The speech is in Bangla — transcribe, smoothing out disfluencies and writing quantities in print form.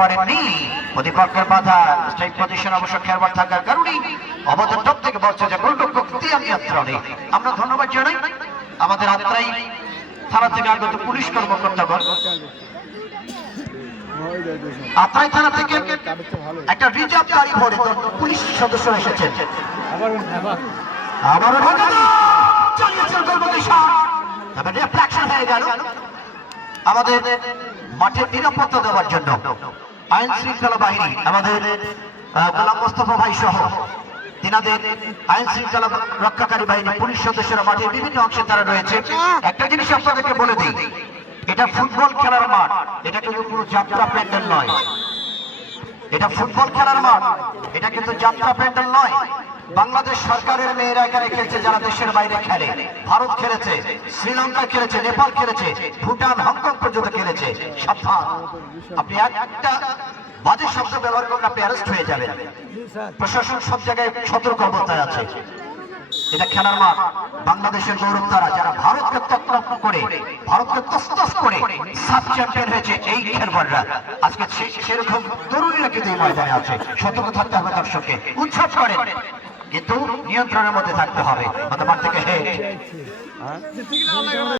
পারেননি। প্রতিপক্ষের বাধা স্ট্রাইক পজিশন অবশ্য খেলোয়াড় থাকার কারণে আমাদের টপ থেকে বলছে যে গোলরক্ষক দিয়ে নিয়ন্ত্রণে। আমরা ধন্যবাদ জানাই আমাদের আত্রাই থানা থেকে আগত পুলিশ কর্মকর্তাগণ। আত্রাই থানা থেকে একটা রিজার্ভ গাড়ি ভরে পুলিশ সদস্য এসেছেন। আবারও চালিয়েছেন তবে রিফ্লেকশন হয়ে গেল। আমাদের মাঠের নিরাপত্তা দেওয়ার জন্য আইন শৃঙ্খলা বাহিনী আমাদের গোলাম মোস্তফা ভাই সহ তিনাদের আইন শৃঙ্খলা রক্ষাকারী বাহিনী পুলিশ সদস্যরা মাঠের বিভিন্ন অংশে তারা রয়েছে। একটা জিনিস আপনাদেরকে বলে দিই, এটা ফুটবল খেলার মাঠ, এটা কিন্তু কোনো যাত্রা প্যান্ডেল নয়। এটা ফুটবল খেলার মাঠ, এটা কিন্তু যাত্রা প্যান্ডেল নয়। বাংলাদেশ সরকারের মেয়েরা এখানে খেলছে, যারা দেশের বাইরে খেলে। ভারত খেলেছে, শ্রীলঙ্কা খেলেছে, নেপাল খেলেছে, ভুটান, হংকং পর্যন্ত খেলেছে। সাবধান, আপনি একটা বাজে শব্দ ব্যবহার করলে আপনি অ্যারেস্ট হয়ে যাবেন। প্রশাসন সব জায়গায় সতর্ক অবস্থায় আছে। এটা খেলার মাঠ, বাংলাদেশের গৌরব তারা যারা ভারতকে তৎপর করে, ভারতকে তস্তস করে সাব চ্যাম্পিয়ন হয়েছে এই খেলোয়াড়রা। আজকে সেরকম তরুণীরা কিন্তু এই ময়দানে আছে। সতর্ক থাকতে হবে দর্শককে। উৎসব করে কিন্তু নিয়ন্ত্রণের মধ্যে থাকতে হবে। মাঠ থেকে